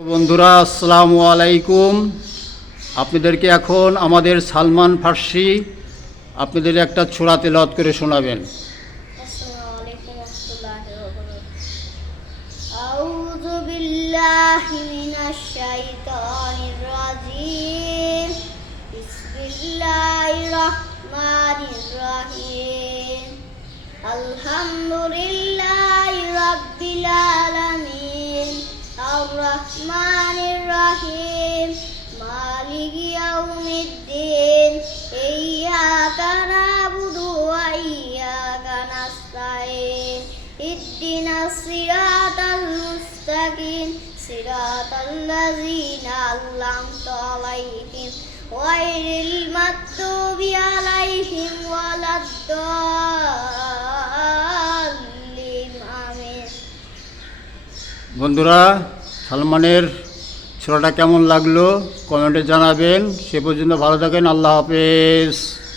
বন্ধুরা আসসালামু আলাইকুম। আপনাদেরকে এখন আমাদের সালমান ফার্সি আপনাদের একটা ছোরা তেলাওয়াত করে শোনাবেন। আসসালামু আলাইকুম ওয়া রাহমাতুল্লাহি ওয়া বারাকাতুহু। আউযু বিল্লাহি মিনাশ শাইতানির রাজীম। বিসমিল্লাহির রাহমানির রাহিম। আলহামদুলিল্লাহি রাব্বিল আলামিন। আর-রাহমানির রাহিম। মালিকি ইয়াউমিদ্দিন। ইয়্যাকা না'বুদু ওয়া ইয়্যাকা নাস্তাঈন। ইহদিনাস সিরাতাল মুস্তাকিম। সিরাতাল্লাযীনা আন'আমতা আলাইহিম গায়রিল মাগদুবি আলাইহিম ওয়ালাদ-দাল্লিন। আমিন। বন্ধুরা, সালমানের ছোরাটা কেমন লাগলো কমেন্টে জানাবেন। সে পর্যন্ত ভালো থাকেন। আল্লাহ হাফেজ।